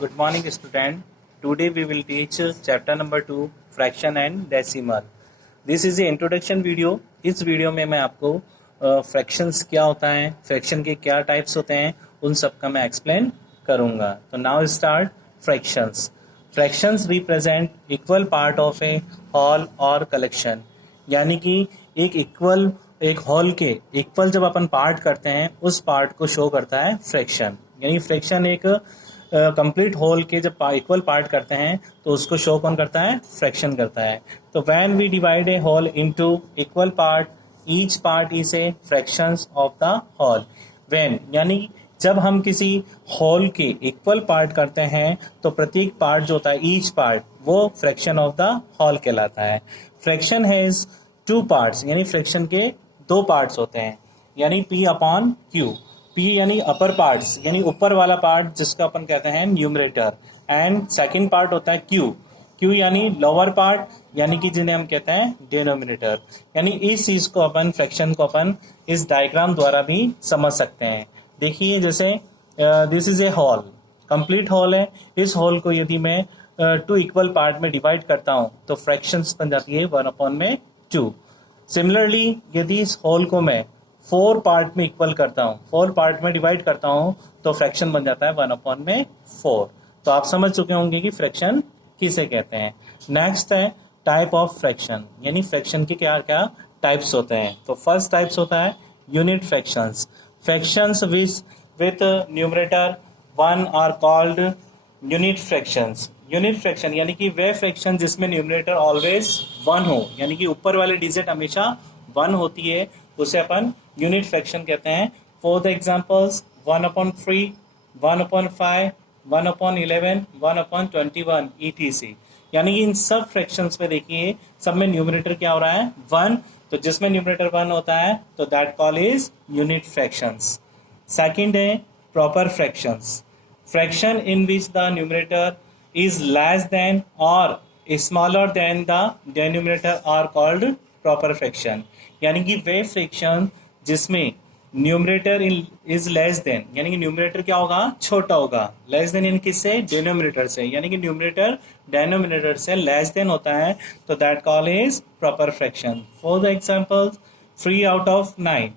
Good morning, student. Today we will teach chapter number 2, fraction and decimal. This is the introduction video. इस video में मैं आपको fractions क्या होता है, फ्रैक्शन के क्या टाइप्स होते हैं, उन सब का मैं एक्सप्लेन करूंगा. तो now start fractions. Fractions represent equal part of a whole और कलेक्शन. यानी कि एक होल के इक्वल जब अपन पार्ट करते हैं उस पार्ट को शो करता है फ्रैक्शन. यानी फ्रैक्शन एक कंप्लीट होल के जब इक्वल पार्ट करते हैं तो उसको शो कौन करता है, फ्रैक्शन करता है. तो when we divide a whole into equal part, each part is a fractions of the whole. When यानी जब हम किसी होल के इक्वल पार्ट करते हैं तो प्रत्येक पार्ट जो होता है, ईच पार्ट, वो फ्रैक्शन ऑफ द होल कहलाता है. फ्रैक्शन हैज टू पार्ट्स, यानी फ्रैक्शन के दो पार्ट्स होते हैं, यानी पी अपॉन क्यू. पी यानी अपर पार्ट्स, यानी ऊपर वाला पार्ट जिसका अपन कहते हैं न्यूमरेटर, एंड सेकंड पार्ट होता है क्यू. क्यू यानी लोअर पार्ट, यानी कि जिन्हें हम कहते हैं डिनोमिनेटर. यानी इस चीज को अपन, फ्रैक्शन को अपन इस डायग्राम द्वारा भी समझ सकते हैं. देखिए जैसे this is a hall, complete hall है. इस हॉल को यदि मैं टू इक्वल पार्ट में डिवाइड करता हूं तो फ्रैक्शंस बन जाती है 1/2. सिमिलरली यदि इस हॉल को मैं 4 पार्ट में इक्वल करता हूं, 4 पार्ट में डिवाइड करता हूं तो फ्रैक्शन बन जाता है 1/4. तो आप समझ चुके होंगे कि फ्रैक्शन किसे कहते हैं. नेक्स्ट है टाइप ऑफ फ्रैक्शन, यानी फ्रैक्शन के क्या क्या टाइप्स होते हैं. तो फर्स्ट टाइप्स होता है unit fractions. Fractions with numerator 1 are called unit fractions. Unit fraction यानी कि वे फ्रैक्शन जिसमें न्यूमरेटर ऑलवेज 1 हो, यानी कि ऊपर वाले डिजिट हमेशा 1 होती है, उसे अपन यूनिट फ्रैक्शन कहते हैं. For the examples 1/3, 1/5, 1/11, 1/21 etc. यानी कि इन सब फ्रैक्शंस में देखिए सब में न्यूमरेटर क्या हो रहा है, 1. तो जिसमें न्यूमरेटर 1 होता है तो that call is unit fractions. Second है proper fractions. Fraction in which the numerator is less than or smaller than the denominator are called proper fraction. यानी कि वे फ्रैक्शन जिसमें न्यूमरेटर इज लेस देन, यानी कि न्यूमरेटर क्या होगा, छोटा होगा. लेस देन इन किससे, डिनोमिनेटर से, यानी कि न्यूमरेटर डिनोमिनेटर से लेस देन होता है तो that call is proper fraction. For the examples 3/9,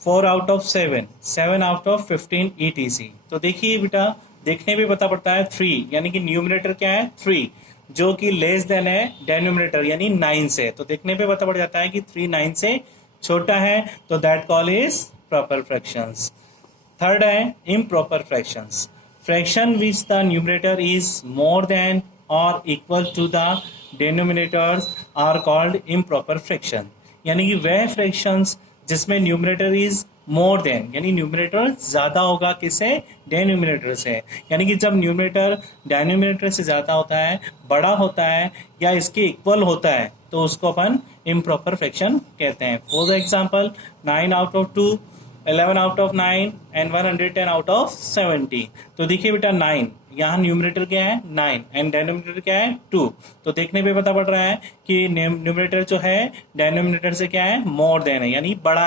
4/7, 7/15 etc. तो देखिए बेटा, देखने भी पता पड़ता है 3, यानी कि न्यूमरेटर क्या है 3, जो कि लेस देन है डेनोमिनेटर यानी 9 से. तो देखने पे पता पड़ जाता है कि 3 9 से छोटा है तो that call is proper fractions. Third है improper fractions. Fraction which the numerator is more than और equal to the denominators are called improper fraction. यानी कि वह फ्रैक्शंस जिसमें न्यूमरेटर इज मोर देन, यानी न्यूमरेटर ज्यादा होगा किससे, डेनोमिनेटर से. यानी कि जब न्यूमरेटर डेनोमिनेटर से ज्यादा होता है, बड़ा होता है या इसके इक्वल होता है तो उसको अपन इम्प्रॉपर फ्रैक्शन कहते हैं. For the example 9/2, 11/9 and 110/70. तो देखिए बेटा 9, यहाँ न्यूमरेटर क्या है 9 एंड डेनोमिनेटर क्या है 2. तो देखने पे पता पड़ रहा है कि न्यूमरेटर जो है डेनोमिनेटर से क्या है, मोर देन है, यानी बड़ा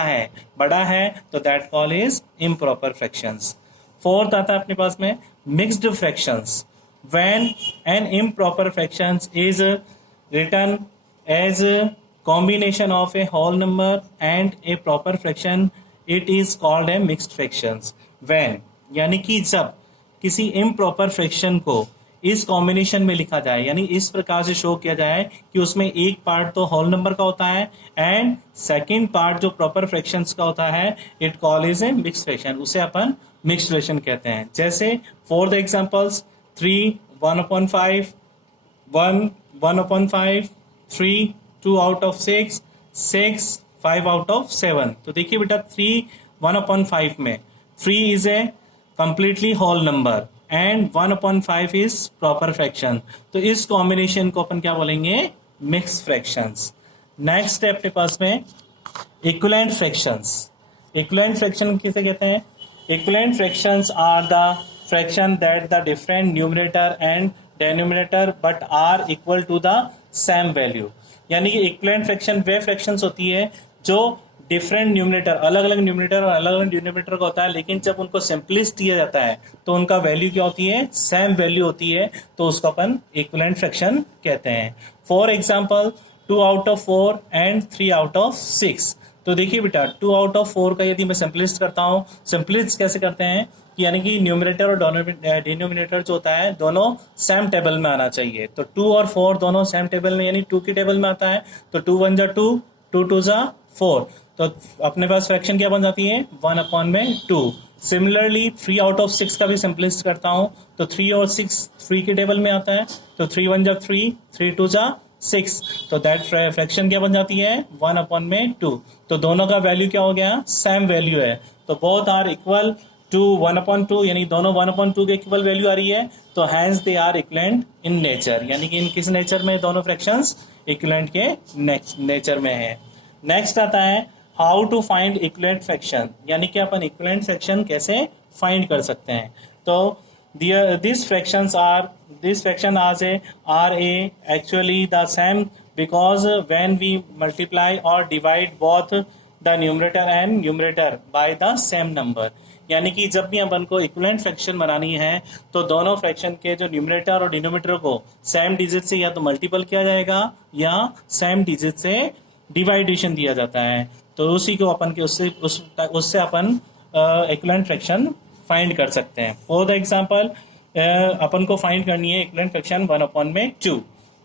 है तो that call is improper fractions. Fourth आता है अपने पास में mixed fractions. When an improper fractions is written as combination of a whole number and a proper fraction, it is called a mixed fractions. when यानी कि जब किसी improper fraction को इस कॉम्बिनेशन में लिखा जाए, यानी इस प्रकार से शो किया जाए कि उसमें एक पार्ट तो होल नंबर का होता है एंड सेकंड पार्ट जो प्रॉपर फ्रैक्शंस का होता है, it call is a mixed fraction. उसे अपन मिक्स्ड फ्रैक्शन कहते हैं. जैसे फॉर द एग्जांपल्स 3 1/5, 1 1/5, 3 2/6, 6 5/7. तो देखिए बेटा 3 1/5 में 3 is a completely whole number and 1/5 is proper fraction. तो इस कॉम्बिनेशन को अपन क्या बोलेंगे, मिक्स्ड फ्रैक्शंस. नेक्स्ट है अपने पास में इक्विवेलेंट फ्रैक्शंस. इक्विवेलेंट फ्रैक्शन किसे कहते हैं, equivalent fractions are the fraction that the different numerator and denominator but are equal to the same value. यानी कि इक्विवेलेंट फ्रैक्शन वे फ्रैक्शंस होती है जो डिफरेंट न्यूमरेटर, अलग अलग न्यूमरेटर और अलग अलग डिनोमिनेटर का होता है, लेकिन जब उनको सिंपलिस्ट दिया जाता है तो उनका वैल्यू क्या होती है, सेम वैल्यू होती है, तो उसको अपन इक्विवेलेंट फ्रैक्शन कहते हैं। For example 2 out of 4 and 3 out of 6। तो देखिए बेटा 2 आउट ऑफ 4 का यदि मैं सिंपलिस्ट करता हूँ, सिंपलिस्ट कैसे करते हैं कि यानी कि न्यूमरेटर और डिनोमिनेटर जो होता है दोनों सेम टेबल में आना चाहिए। तो 2 और 4 दोनों सेम टेबल में, यानी 2 की टेबल में आता है, तो 2 1 जा 2, 2 2 जा 4, तो अपने पास फ्रैक्शन क्या बन जाती है, 1/2। सिमिलरली 3 आउट ऑफ 6 का भी सिंपलिस्ट करता हूं, तो 3 और 6 3 की टेबल में आता है, तो 3 1 जा 3, 3 2 जा 6, तो दैट फ्रैक्शन क्या बन जाती है, 1/2। तो दोनों का वैल्यू क्या हो गया, सेम वैल्यू है, तो बोथ आर इक्वल टू 1/2, यानी दोनों 1/2 के इक्वल वैल्यू आ रही है, तो hence they are equivalent in nature, यानी कि इन किस नेचर में, दोनों फ्रैक्शंस इक्विवेलेंट के नेचर में है। नेक्स्ट आता है how to find equivalent fraction, यानी कि अपन इक्विवेलेंट फ्रैक्शन कैसे फाइंड कर सकते हैं। तो this fractions are actually the same because when we multiply और divide both the numerator and numerator by the same number, यानी कि जब भी अपन को इक्विवेलेंट फ्रैक्शन बनानी है तो दोनों फ्रैक्शन के जो न्यूमरेटर और डिनोमिनेटर को सेम डिजिट से या तो मल्टीपल किया जाएगा या सेम डिजिट से डिवाइडेशन दिया जाता है, तो उसी को अपन के उससे अपन इक्विवेलेंट फ्रैक्शन फाइंड कर सकते हैं। फॉर द एग्जांपल अपन को फाइंड करनी है इक्विवेलेंट फ्रैक्शन 1/2।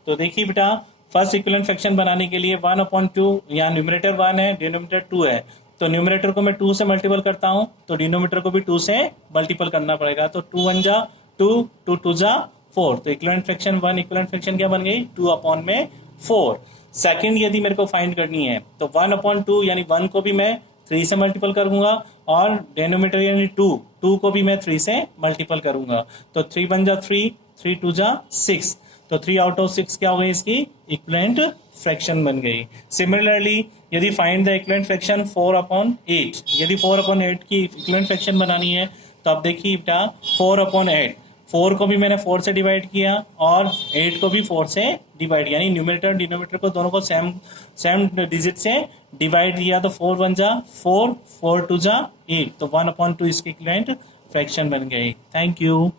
तो देखिए बेटा फर्स्ट इक्विवेलेंट फ्रैक्शन बनाने के लिए 1/2, यहाँ न्यूमरेटर 1 है, डिनोमिनेटर 2 है, तो न्यूमरेटर को मैं 2 से मल्टीपल करता हूं, तो डिनोमिनेटर को भी 2 से मल्टीपल करना पड़ेगा, तो 2 1 जा 2, 2 2 जा 4, तो इक्विवेलेंट फ्रैक्शन 1 इक्विवेलेंट फ्रैक्शन क्या बन गई, 2/4। सेकंड यदि मेरे को फाइंड करनी है तो 1/2 यानी 1 को भी मैं 3 से मल्टीपल करूंगा और डिनोमिनेटर यानी 2 को भी मैं 3 से मल्टीपल करूंगा, तो 3 1 जा 3, 3 2 जा 6, तो 3 आउट ऑफ 6 क्या हो गई, इसकी इक्विवेलेंट फ्रैक्शन बन गई। सिमिलरली यदि फाइंड द इक्विवेलेंट फ्रैक्शन 4/8, यदि 4/8 की इक्विवेलेंट फ्रैक्शन बनानी है तो आप देखिए बेटा 4/8, 4 को भी मैंने 4 से डिवाइड किया और 8 को भी 4 से डिवाइड, यानी न्यूमरेटर डिनोमिनेटर को दोनों को सेम डिजिट से डिवाइड किया, तो 4 1 जा 4, 4 2 जा 8, तो 1/2 इसकी इक्विवेलेंट फ्रैक्शन बन गई। Thank you.